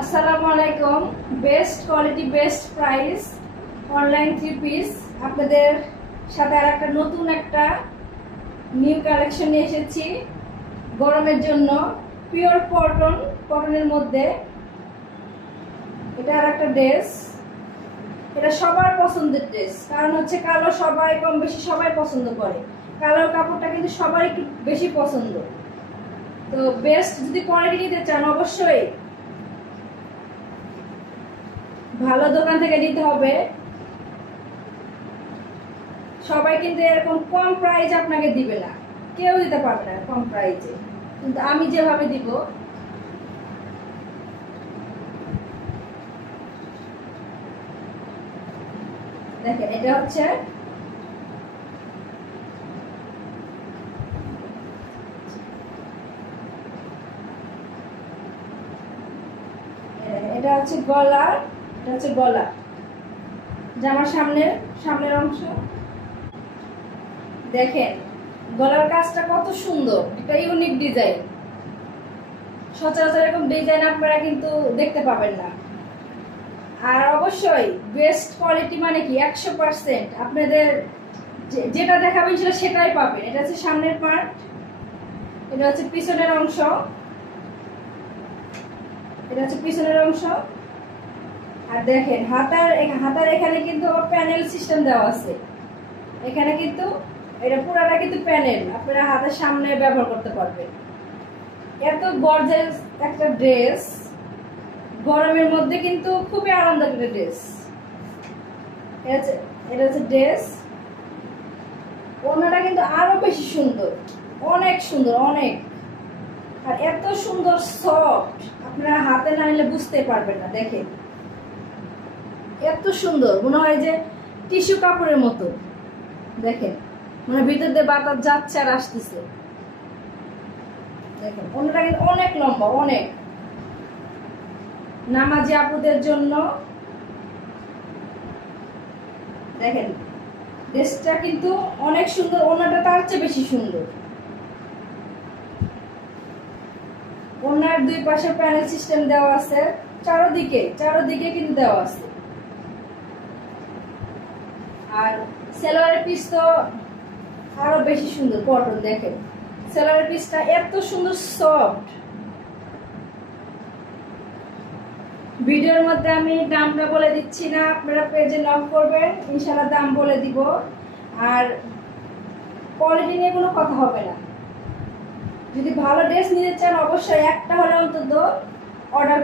আসসালামু আলাইকুম। Best quality best price online three piece আপনাদের সাথে আর একটা নতুন একটা নিউ কালেকশন নিয়ে এসেছি গরমের জন্য। পিওর কটনের মধ্যে এটা আর একটা ড্রেস। এটা সবার পছন্দের ড্রেস, কারণ হচ্ছে কালো সবাই কম বেশি সবাই পছন্দ করে। কালোর কাপড়টা কিন্তু সবাই একটু বেশি পছন্দ। তো বেস্ট যদি কোয়ালিটি নিতে চান অবশ্যই ভালো দোকান থেকে নিতে হবে। সবাই কিন্তু এরকম কম প্রাইস আপনাকে দিবে না, কেউ দিতে পারবে না কম প্রাইসে, কিন্তু আমি যেভাবে দিব দেখেন। এটা হচ্ছে এটা হচ্ছে গলা, এটা হচ্ছে গলা, জামার সামনের অংশ। দেখেন গলার কাজটা কত সুন্দর, একটা ইউনিক ডিজাইন। সচরাচর এরকম ডিজাইন আপনারা কিন্তু দেখতে পাবেন না। আর অবশ্যই বেস্ট কোয়ালিটি মানে কি 100% আপনাদের যেটা দেখাবেন সেটাই পাবেন। এটা হচ্ছে সামনের পার্ট, এটা হচ্ছে পিছনের অংশ, এটা হচ্ছে পিছনের অংশ। আর দেখেন হাতার এখানে কিন্তু প্যানেল সিস্টেম দেওয়া আছে। এখানে কিন্তু এটা পুরাটা কিন্তু প্যানেল, আপনারা হাতের সামনে ব্যবহার করতে পারবেন। এত গর্জিয়াস একটা ড্রেস, গরমের মধ্যে কিন্তু খুবই আরামদায়ক একটা ড্রেস। এটা হচ্ছে ড্রেস। ওনাটা কিন্তু আরো বেশি সুন্দর, অনেক সুন্দর অনেক। আর এত সুন্দর সফট, আপনারা হাতে না নিলে বুঝতে পারবেন না। দেখেন এত সুন্দর, মনে হয় যে টিস্যু কাপড়ের মতো। দেখেন মানে ভিতর দিয়ে বাতাস যাচ্ছে আর আসতেছে। দেখেন ওনাটা কিন্তু অনেক লম্বা, অনেক নামাজি আপুদের জন্য। দেখেন ড্রেসটা কিন্তু অনেক সুন্দর, ওনাটা তার চেয়ে বেশি সুন্দর। ওনার দুই পাশে প্যানেল সিস্টেম দেওয়া আছে, চারোদিকে কিন্তু দেওয়া আছে। আর সেলোয়ারের পিস তো আরো বেশি সুন্দর কটন। দেখেন সেলোয়ারের পিসটা এত সুন্দর সফট। ভিডিওর মধ্যে আমি দামটা বলে দিচ্ছি না, আপনারা পেজে নক করবেন, ইনশাআল্লাহ দাম বলে দিব। আর কোয়ালিটি নিয়ে কোনো কথা হবে না। যদি ভালো ড্রেস নিতে চান অবশ্যই একটা হলে অন্তত অর্ডার